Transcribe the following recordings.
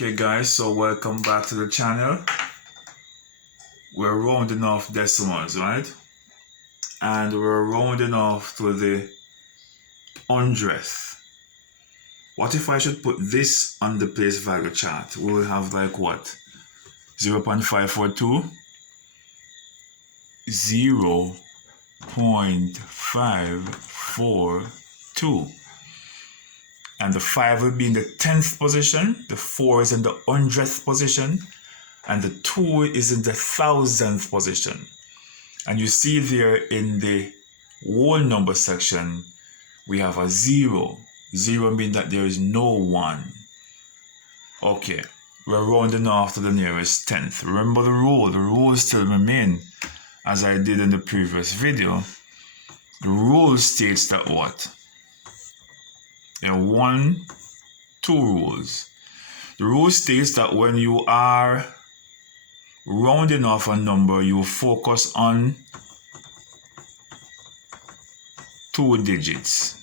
Okay guys, so welcome back to the channel. We're rounding off decimals, right? And we're rounding off to the hundredth. What if I should put this on the place value chart? We will have like what? 0.542, 0.542. And the 5 will be in the 10th position, the 4 is in the 100th position, and the 2 is in the 1000th position. And you see there in the whole number section, we have a 0. 0 means that there is no 1. Okay, we're rounding off to the nearest 10th. Remember the rules still remain as I did in the previous video. The rule states that what? There are 2 rules. The rule states that when you are rounding off a number, you focus on 2 digits.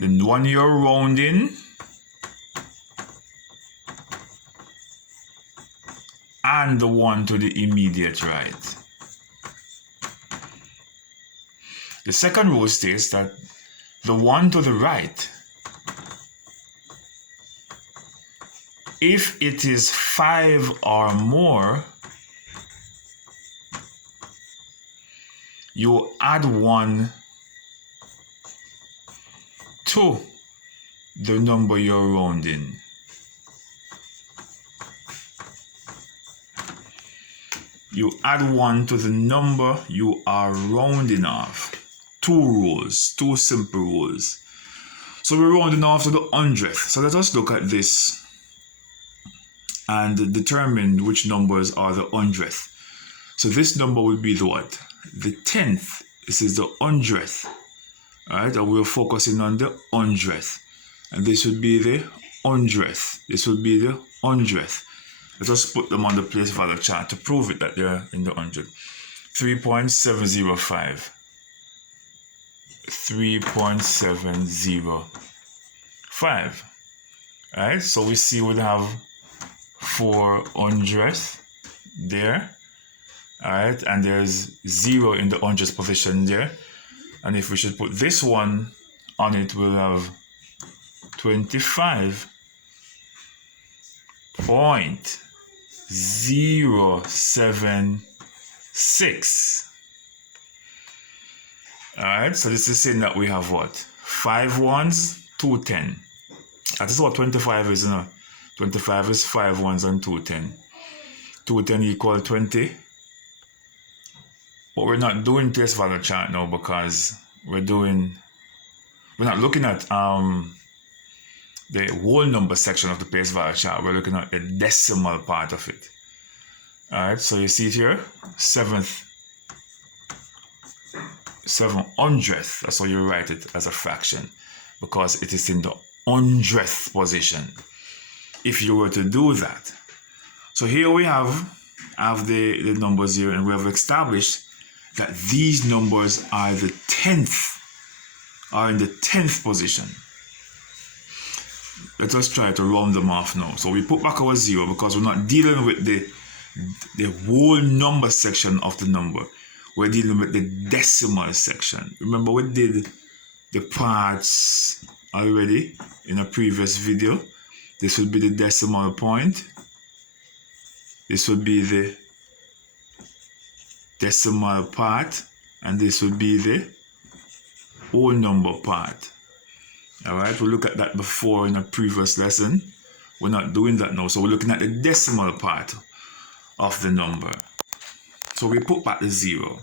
The one you're rounding and the one to the immediate right. The second rule states that the one to the right, if it is 5 or more, you add 1 to the number you're rounding. You add 1 to the number you are rounding off. 2 rules, 2 simple rules. So we're rounding off to the 100th. So let us look at this and determine which numbers are the 100th. So this number would be the what? The 10th. This is the 100th. Alright, and we're focusing on the 100th. And this would be the 100th. This would be the 100th. Let us put them on the place value chart to prove it that they're in the 100. 3.705. 3.705. Alright, so we see we'd have 4 hundredths there. Alright, and there's 0 in the 100th position there. And if we should put this one on it, we'll have 25.076. Alright, so this is saying that we have what? 5 ones, 2 10. That is what 25 is, you know. 25 is 5 ones and 2 10. 2 10 equal 20. But we're not doing place value chart now because we're not looking at the whole number section of the place value chart. We're looking at the decimal part of it. Alright, so you see it here, 700th. That's how you write it as a fraction, because it is in the 100th position. If you were to do that. So here we have the numbers here, and we have established that these numbers are the 10th, are in the 10th position. Let us try to round them off now. So we put back our 0 because we're not dealing with the whole number section of the number. We're dealing with the decimal section. Remember, we did the parts already in a previous video. This would be the decimal point. This would be the decimal part, and this would be the whole number part. Alright, we'll look at that before in a previous lesson. We're not doing that now, so we're looking at the decimal part of the number. So we put back the 0.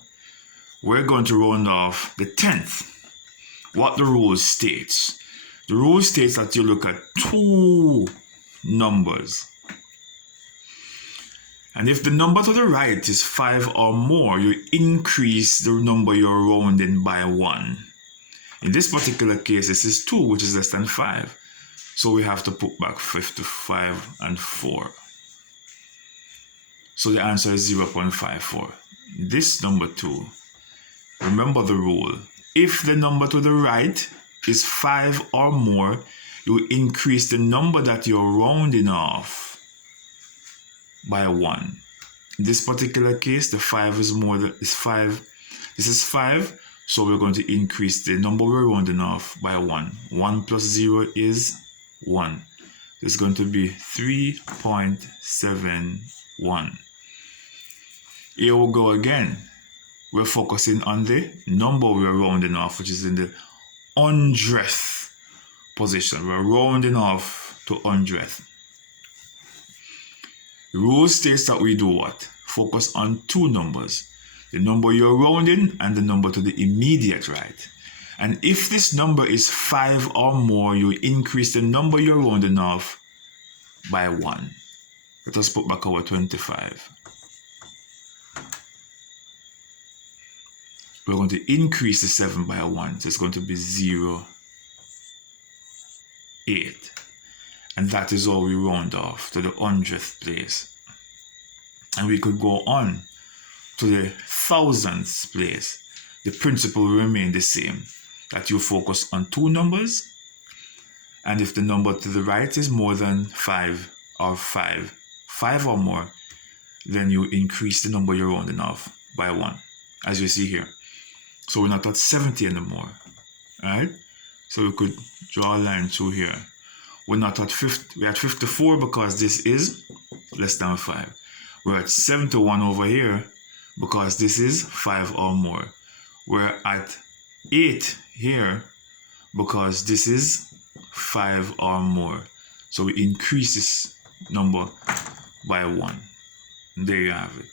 We're going to round off the 10th. What the rule states. The rule states that you look at 2 numbers. And if the number to the right is 5 or more, you increase the number you're rounding by 1. In this particular case, this is 2, which is less than 5. So we have to put back 55 and 4. So the answer is 0.54. This number 2, remember the rule. If the number to the right is 5 or more, you increase the number that you're rounding off by 1. In this particular case, the 5 is more than is 5. This is 5, so we're going to increase the number we're rounding off by 1. 1 plus 0 is 1. It's going to be 3.71. Here we go again. We're focusing on the number we're rounding off, which is in the 100th position. We're rounding off to 100th. The rule states that we do what? Focus on two numbers. The number you're rounding and the number to the immediate right. And if this number is 5 or more, you increase the number you're rounding off by 1. Let us put back our 25. We're going to increase the 7 by 1. So it's going to be 0, 8. And that is all we round off to the 100th place. And we could go on to the 1000th place. The principle will remain the same. That you focus on two numbers. And if the number to the right is more than 5 or 5 or more, then you increase the number you're rounding off by 1, as you see here. So we're not at 70 anymore, right? So we could draw a line through here. We're not at 50, we're at 54 because this is less than 5. We're at 71 over here because this is 5 or more. We're at 8 here because this is 5 or more. So we increase this number by 1. There you have it.